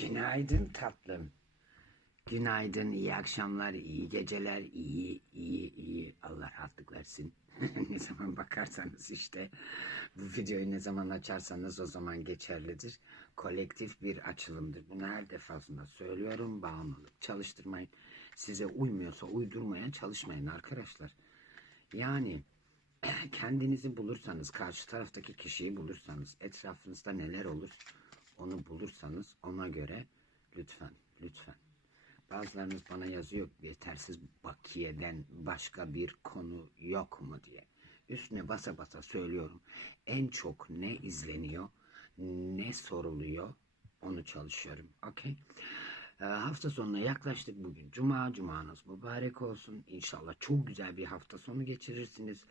Günaydın tatlım. Günaydın, iyi akşamlar, iyi geceler, iyi, iyi, iyi. Allah rahatlık versin. ne zaman bakarsanız işte bu videoyu ne zaman açarsanız o zaman geçerlidir. Kolektif bir açılımdır. Bunu her defasında söylüyorum. Bağımlılık çalıştırmayın. Size uymuyorsa uydurmaya çalışmayın arkadaşlar. Yani kendinizi bulursanız, karşı taraftaki kişiyi bulursanız, etrafınızda neler olur onu bulursanız ona göre lütfen, lütfen. Bazılarınız bana yazıyor yetersiz bakiyeden başka bir konu yok mu diye. Üstüne basa basa söylüyorum. En çok ne izleniyor, ne soruluyor onu çalışıyorum. Okey. Ee, hafta sonuna yaklaştık bugün. Cuma, cumanız mübarek olsun. İnşallah çok güzel bir hafta sonu geçirirsiniz.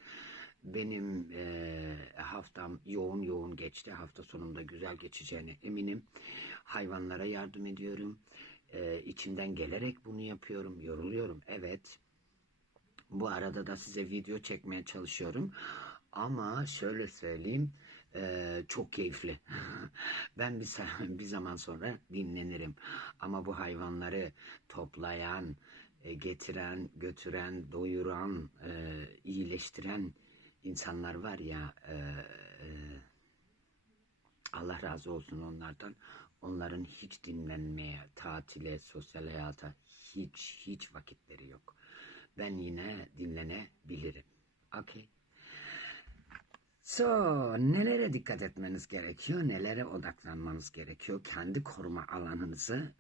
Benim e, haftam yoğun yoğun geçti. Hafta sonunda güzel geçeceğine eminim. Hayvanlara yardım ediyorum. E, içimden gelerek bunu yapıyorum. Yoruluyorum. Evet. Bu arada da size video çekmeye çalışıyorum. Ama şöyle söyleyeyim, eee, çok keyifli. Ben bir, bir zaman sonra dinlenirim. Ama bu hayvanları toplayan, e, getiren, götüren, doyuran, e, iyileştiren insanlar var ya, e, e, Allah razı olsun onlardan. Onların hiç dinlenmeye, tatile, sosyal hayata hiç hiç vakitleri yok. Ben yine dinlenebilirim. Okay. So, nelere dikkat etmeniz gerekiyor, nelere odaklanmanız gerekiyor? Kendi koruma alanınızı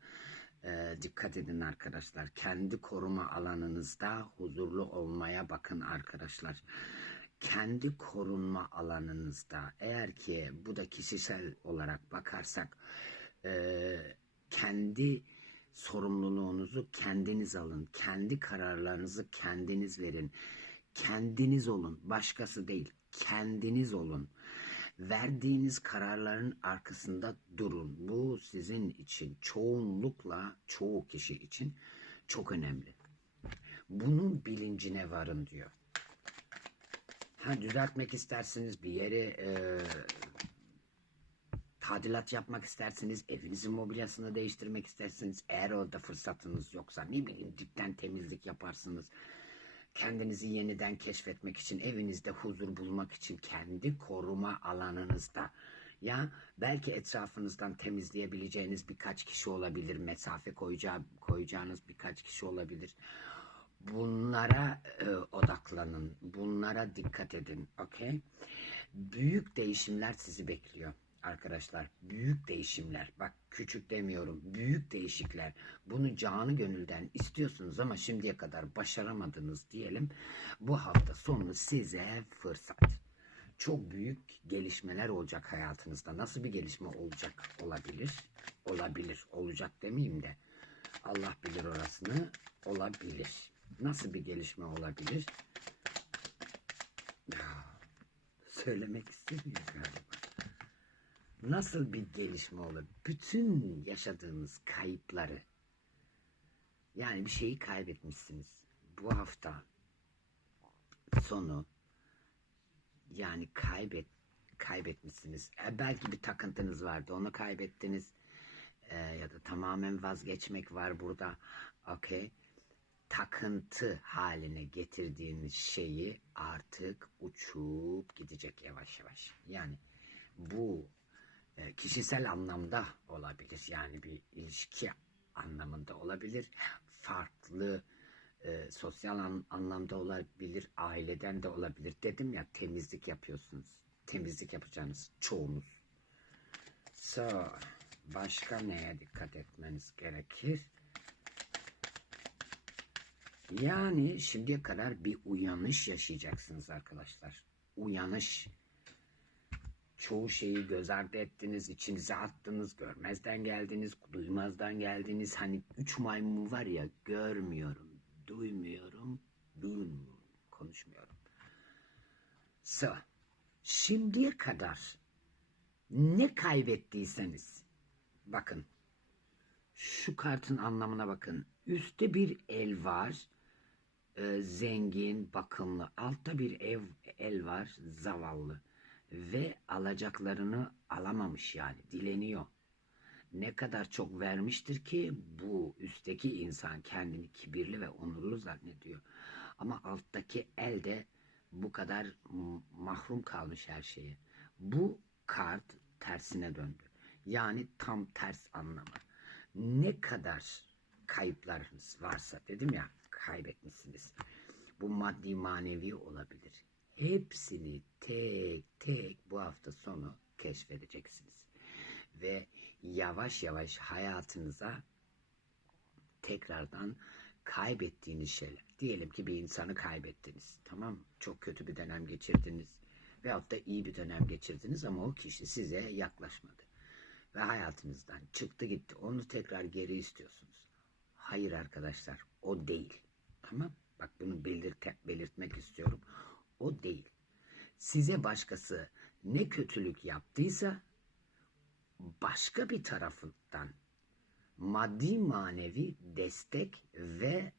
e, dikkat edin arkadaşlar. Kendi koruma alanınızda huzurlu olmaya bakın arkadaşlar. Kendi korunma alanınızda eğer ki bu da kişisel olarak bakarsak e, kendi sorumluluğunuzu kendiniz alın. Kendi kararlarınızı kendiniz verin. Kendiniz olun. Başkası değil. Kendiniz olun. Verdiğiniz kararların arkasında durun. Bu sizin için çoğunlukla çoğu kişi için çok önemli. Bunun bilincine varın diyor. Ha düzeltmek istersiniz bir yeri e, tadilat yapmak istersiniz, evinizin mobilyasını değiştirmek istersiniz. Eğer orada fırsatınız yoksa ne bileyim dipten temizlik yaparsınız. Kendinizi yeniden keşfetmek için, evinizde huzur bulmak için, kendi koruma alanınızda. Ya belki etrafınızdan temizleyebileceğiniz birkaç kişi olabilir, mesafe koyacağı, koyacağınız birkaç kişi olabilir. Bunlara e, odaklanın, bunlara dikkat edin, okey? Büyük değişimler sizi bekliyor arkadaşlar. Büyük değişimler. Bak küçük demiyorum. Büyük değişikler. Bunu canı gönülden istiyorsunuz ama şimdiye kadar başaramadınız diyelim. Bu hafta sonu size fırsat. Çok büyük gelişmeler olacak hayatınızda. Nasıl bir gelişme olacak olabilir? Olabilir. Olacak demeyeyim de. Allah bilir orasını. Olabilir. Nasıl bir gelişme olabilir? Söylemek istemiyor galiba. Nasıl bir gelişme olur? Bütün yaşadığınız kayıpları yani bir şeyi kaybetmişsiniz. Bu hafta sonu yani kaybet kaybetmişsiniz. E, belki bir takıntınız vardı. Onu kaybettiniz. E, ya da tamamen vazgeçmek var burada. Okey. Takıntı haline getirdiğiniz şeyi artık uçup gidecek yavaş yavaş. Yani bu e, kişisel anlamda olabilir. Yani bir ilişki anlamında olabilir. Farklı e, sosyal an- anlamda olabilir. Aileden de olabilir. Dedim ya temizlik yapıyorsunuz. Temizlik yapacağınız çoğunuz. So, başka neye dikkat etmeniz gerekir? Yani şimdiye kadar bir uyanış yaşayacaksınız arkadaşlar. Uyanış çoğu şeyi göz ardı ettiniz, içinize attınız, görmezden geldiniz, duymazdan geldiniz. Hani üç maymun var ya, görmüyorum, duymuyorum, duymuyorum, konuşmuyorum. So, şimdiye kadar ne kaybettiyseniz, bakın, şu kartın anlamına bakın. Üstte bir el var, e, zengin, bakımlı. Altta bir ev el var, zavallı ve alacaklarını alamamış yani dileniyor. ne kadar çok vermiştir ki bu üstteki insan kendini kibirli ve onurlu zannediyor. Ama alttaki el de bu kadar mahrum kalmış her şeye. Bu kart tersine döndü. Yani tam ters anlamı. Ne kadar kayıplarınız varsa dedim ya kaybetmişsiniz. Bu maddi manevi olabilir. Hepsini tek tek bu hafta sonu keşfedeceksiniz. Ve yavaş yavaş hayatınıza tekrardan kaybettiğiniz şeyler. Diyelim ki bir insanı kaybettiniz. Tamam? Çok kötü bir dönem geçirdiniz. Veyahut da iyi bir dönem geçirdiniz ama o kişi size yaklaşmadı. Ve hayatınızdan çıktı gitti. Onu tekrar geri istiyorsunuz. Hayır arkadaşlar o değil. Tamam Bak bunu belirte, belirtmek istiyorum. O değil. Size başkası ne kötülük yaptıysa başka bir tarafından maddi manevi destek ve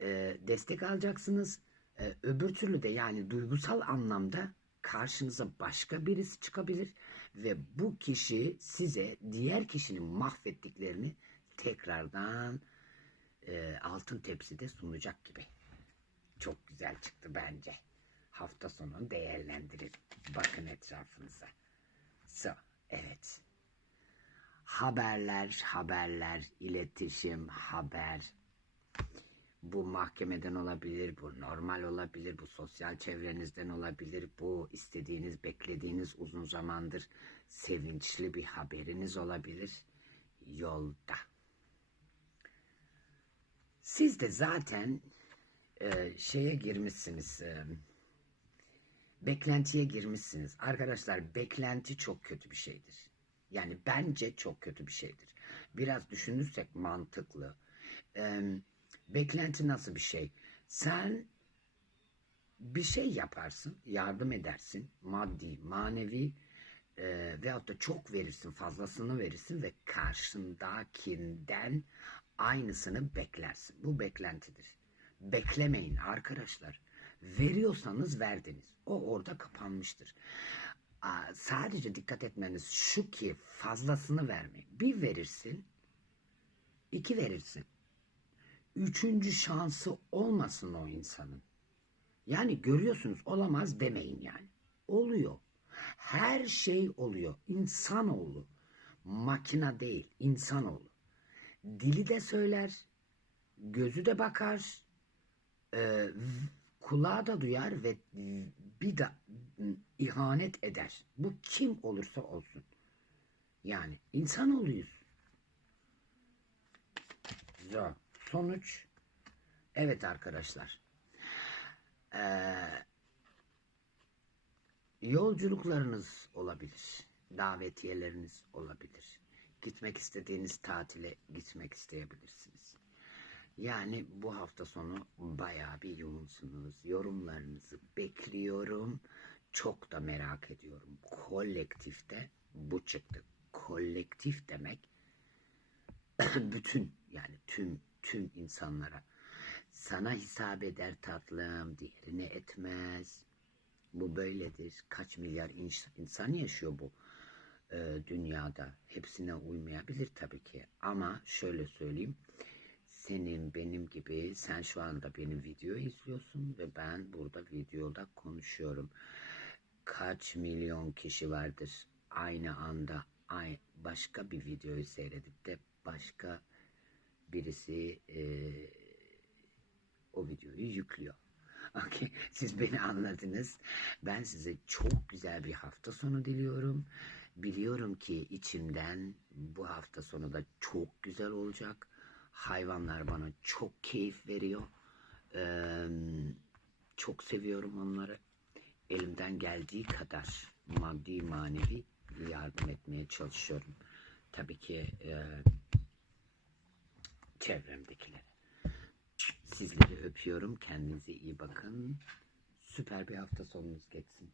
e, destek alacaksınız. E, öbür türlü de yani duygusal anlamda karşınıza başka birisi çıkabilir ve bu kişi size diğer kişinin mahvettiklerini tekrardan e, altın tepside sunacak gibi. Çok güzel çıktı bence. Hafta sonu değerlendirin. Bakın etrafınıza. So, evet. Haberler, haberler, iletişim, haber. Bu mahkemeden olabilir, bu normal olabilir, bu sosyal çevrenizden olabilir, bu istediğiniz, beklediğiniz uzun zamandır sevinçli bir haberiniz olabilir. Yolda. Siz de zaten e, şeye girmişsiniz. e, beklentiye girmişsiniz. Arkadaşlar beklenti çok kötü bir şeydir. Yani bence çok kötü bir şeydir. Biraz düşünürsek mantıklı. E, beklenti nasıl bir şey? Sen bir şey yaparsın, yardım edersin, maddi, manevi e, veyahut da çok verirsin, fazlasını verirsin ve karşındakinden aynısını beklersin. Bu beklentidir. Beklemeyin arkadaşlar. Veriyorsanız verdiniz. O orada kapanmıştır. Sadece dikkat etmeniz şu ki fazlasını vermeyin. Bir verirsin, iki verirsin. Üçüncü şansı olmasın o insanın. Yani görüyorsunuz olamaz demeyin yani. Oluyor. Her şey oluyor. İnsanoğlu. Makina değil, insanoğlu. Dili de söyler, gözü de bakar, e, kulağı da duyar ve bir de ihanet eder. Bu kim olursa olsun. Yani insanoğluyuz. Zor. Sonuç evet arkadaşlar. Ee, yolculuklarınız olabilir. Davetiyeleriniz olabilir. Gitmek istediğiniz tatile gitmek isteyebilirsiniz. Yani bu hafta sonu bayağı bir yoğunsunuz. Yorumlarınızı bekliyorum. Çok da merak ediyorum. Kolektifte bu çıktı. Kolektif demek bütün yani tüm tüm insanlara sana hesap eder tatlım, diğerine etmez. Bu böyledir. Kaç milyar ins- insan yaşıyor bu e, dünyada. Hepsine uymayabilir tabii ki. Ama şöyle söyleyeyim. Senin benim gibi sen şu anda benim video izliyorsun ve ben burada videoda konuşuyorum. Kaç milyon kişi vardır aynı anda ay- başka bir videoyu seyredip de başka birisi e, o videoyu yüklüyor. Okey, siz beni anladınız. Ben size çok güzel bir hafta sonu diliyorum. Biliyorum ki içimden bu hafta sonu da çok güzel olacak. Hayvanlar bana çok keyif veriyor. Ee, çok seviyorum onları. Elimden geldiği kadar maddi manevi yardım etmeye çalışıyorum. Tabii ki e, çevremdekilere. Sizleri öpüyorum. Kendinize iyi bakın. Süper bir hafta sonunuz geçsin.